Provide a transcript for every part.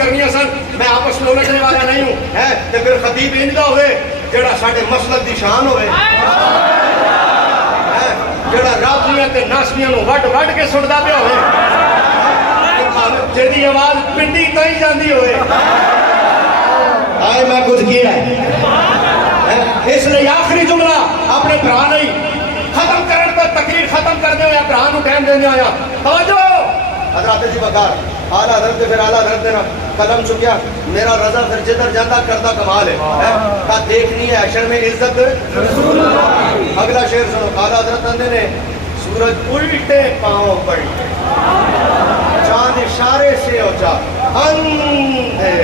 کرنی سن. میں آپس میں الجھنے والا نہیں ہوں ہے. تے پھر خطیب انجا ہوئے جڑا ساڈے مسلک دی شان ہوئے, جڑا راضیاں تے ناسیاں نو وڈ وڈ کے سندا پیا ہوئے, جیدی آواز پنڈی تائیں جاندی ہوئے. آئے میں کچھ کیا ہے, اس لیے آخری جملہ اپنے بھرا نہیں ختم کرن پر تقریر ختم کر دے ہویا, بھرا نو ٹائم دینے آیا. توجہ حضرات جی بکار اعلیٰ حضرت پھر اعلیٰ حضرت دینا قلم چکیا, میرا رضا پھر جدھر جاندہ کردہ کمال ہے. کا دیکھنی ہے حشر میں عزت رسول اللہ. اگلا شعر سنو, اعلیٰ حضرت اندے نے سورج الٹے پاؤں پڑھتے, چاند اشارے سے اونچا, اندھے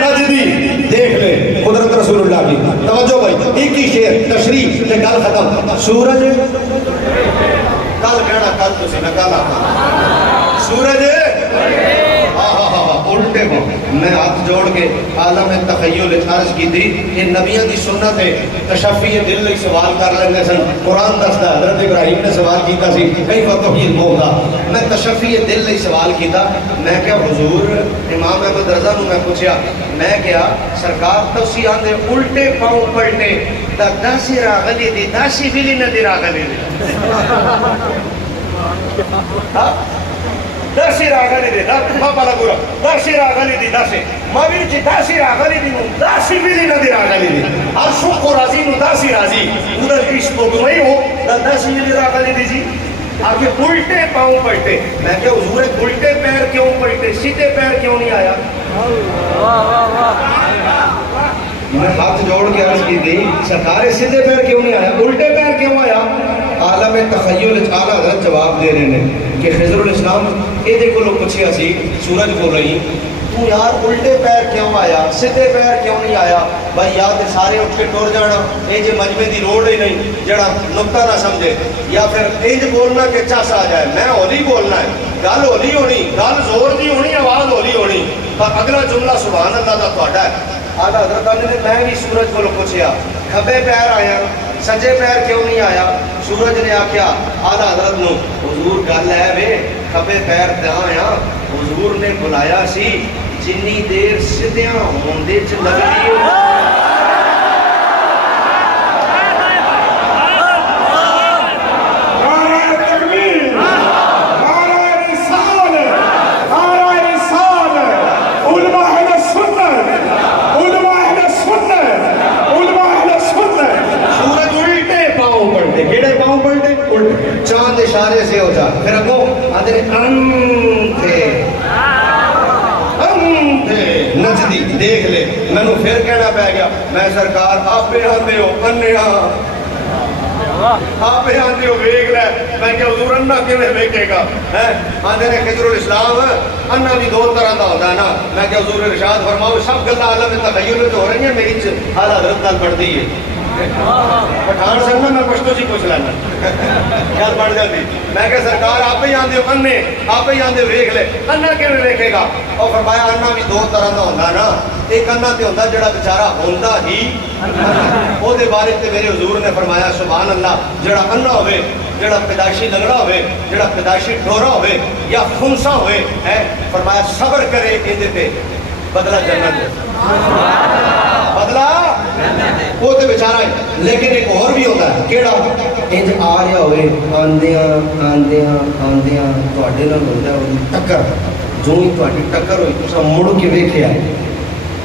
نجدی دیکھ لے قدرت رسول اللہ کی. توجہ بھائی, ایک ہی شعر تشریح تے گل ختم. سورج کل کہنا کل تسی نہ کل آنا سورج الٹے کو. میں ہاتھ جوڑ کے عالم تخیل عرض کی تھی کہ نبیوں کی سنت ہے تشفی دل لئی سوال کر لیندے سن. قرآن دستا حضرت ابراہیم نے سوال کیتا سی کئی فتوحید مولا, میں تشفی دل لئی سوال کیتا. میں کیا حضور امام احمد رضا نو میں پوچھیا, میں کیا سرکار تسی آندے الٹے پاؤں پلٹے تا داسی راغلی دی داسی بلی نہ دی راغلی دی داسی راغلی دی بابا لگورا داسی راغلی دی داسی مابیر چی داسی راغلی دی داسی بلی نہ دی راغلی دی عرشو کو راضی نو داسی راضی ادھر کس بگوئی ہو داسی بلی راغلی دی جی. آگے الٹے پاؤں پلٹے. میں کہ حضور الٹے پیر کیوں پلٹے, سیدھے پیر کیوں نہیں آیا؟ میں ہاتھ جوڑ کے عرض کی تھی سرکار سیدھے پیر کیوں نہیں آیا, الٹے پیر کیوں آیا؟ عالم تخیل اعلیٰ حضرت جواب دے رہے ہیں کہ خضر الاسلام یہ دیکھو لوگ پوچھیا سی سورج بول رہی تو یار الٹے پیر کیوں آیا, سیدھے پیر کیوں نہیں آیا؟ بھائی یا تے سارے اٹھ کے ٹور جانا, یہ جو مجمع دی روڈ ہی نہیں جڑا نقطہ نہ سمجھے, یا پھر یہ بولنا کہ چس آ جائے. میں ہولی بولنا ہے, گل ہولی ہونی, گل زور دی ہونی, آواز ہولی ہونی. پر اگلا جملہ سبحان اللہ دا تہاڈا ہے. اعلیٰ حضرت نے میں بھی سورج کو پوچھیا کھبے پیر آیا سجے پیر کیوں نہیں آیا؟ سورج نے آکھیا اعلیٰ حضرت نو حضور گل ہے وے کھبے پیر تے آیا, حضور نے بلایا سی جنی دیر سدھیاں ہوندے چ لگدی چاند اشارے سے ہو جا. پھر اگو آدھے اندھے اندھے نجدی دیکھ لے. میں نو پھر کہنا پہ گیا میں سرکار آپ پہ آندے ہو انیا, آپ پہ آندے ہو ویگ لے. میں کہ حضور انہ کیویں ویکھے گا؟ آندے نے خضر الاسلام انہ بھی دو طرح دا ہوتا ہے نا. میں کہ حضور ارشاد فرماؤ سب گلاں عالم تخیل وچ ہو رہی ہیں, میری اعلیٰ حضرت نال پڑھدی ہے. پٹھان سننا میں پشتو جی پوچھ لینا گل بڑھ جاتی. میں کہ سرکار آپ ہی آندے ہو انے, آپ ہی آندے ویکھ لے. انا کیویں ویکھے گا؟ اور فرمایا انا بھی دو طرح دا ہوندا نا. ایک انا تے ہوندا جڑا بیچارہ ہوندا ہی او دے بارے تے میرے حضور نے فرمایا سبحان اللہ, جڑا انا ہوئے, جڑا پیدائشی لنگڑا ہوئے, جڑا پیدائشی ڈھورا ہوئے یا خنسا ہوئے ہے, فرمایا صبر کرے ایندے تے بدلہ جنت ہے, بدلہ وہ تے بیچارہ ہے. لیکن ایک اور بھی ہوتا ہے کیڑا انج آ رہا ہوئے آندیاں آندیاں آندیاں تواڈے نال ہوندا ہوئی ٹکر, جو ہی تواڈی ٹکر ہوئی تساں مڑ کے ویکھیا ہے,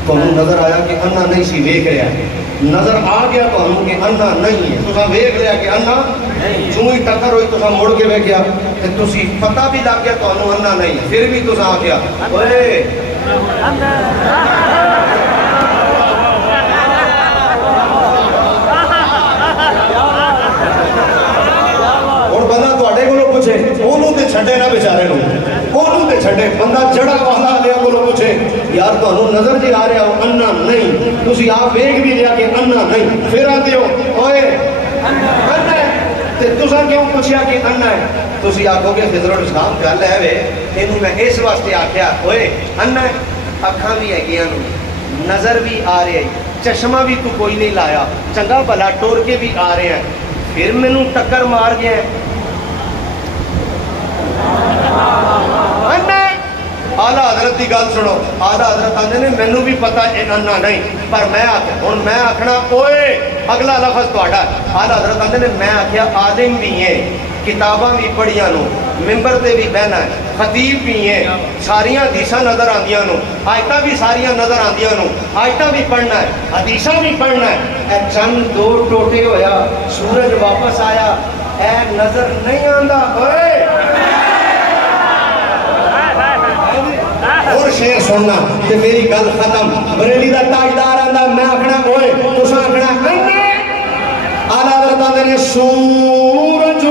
تانوں نظر آیا کہ انا نہیں سی ویکھ رہا ہے, نظر آ گیا تانوں کہ انا نہیں ہے, تساں ویکھ لیا کہ انا جو ہی ٹکر ہوئی تساں مڑ کے ویکھیا تے تسی پتہ بھی لگ گیا تانوں انا نہیں, پھر بھی تساں آکھیا اوئے چھڑے نہ بیچارے نو, انہوں تے چھڑے بندہ جڑا والا لیا بولو پوچھے یار تو انہوں نظر جی آ رہا ہو انا نہیں, تسی آپ ویگ بھی لیا کہ انا نہیں, پھر آتے ہو اوئے انا ہے, تے تساں کیوں پوچھیا کہ انا ہے؟ تسی آکھو گے خضر الاسلام گل ہے وے اینوں میں اس واسطے آکھیا اوئے انا ہے, اکھاں بھی ہیگیاں نو, نظر بھی آ رہی ہے, چشمہ بھی تو کوئی نہیں لایا, چنگا بھلا ٹور کے بھی آ رہے ہیں, پھر مینوں ٹکر مار گیا ہے. دی گل سنو آدھا حضرت آندے نے مینوں بھی پتہ انہاں نہیں پر میں ہن میں آکھنا اوئے اگلا لفظ تہاڈا آدھا حضرت آندے نے میں آکھیا عالم بھی ہیں کتاباں بھی پڑھیاں نو ممبر تے بھی بہنا ہے خطیب بھی ہیں ساریاں حدیثاں نظر آندیاں نو آیتاں بھی ساریاں نظر آندیاں نو آیتاں بھی پڑھنا ہے حدیثاں بھی پڑھنا ہے اے چند دو ٹوٹے ہویا سورج واپس آیا اے نظر نہیں آندا اوئے اور شیر سننا کہ میری گل ختم بریلی دا تاجدار آندا میں آکھنا اوئے تساں آکھنا اعلیٰ حضرت نے سورج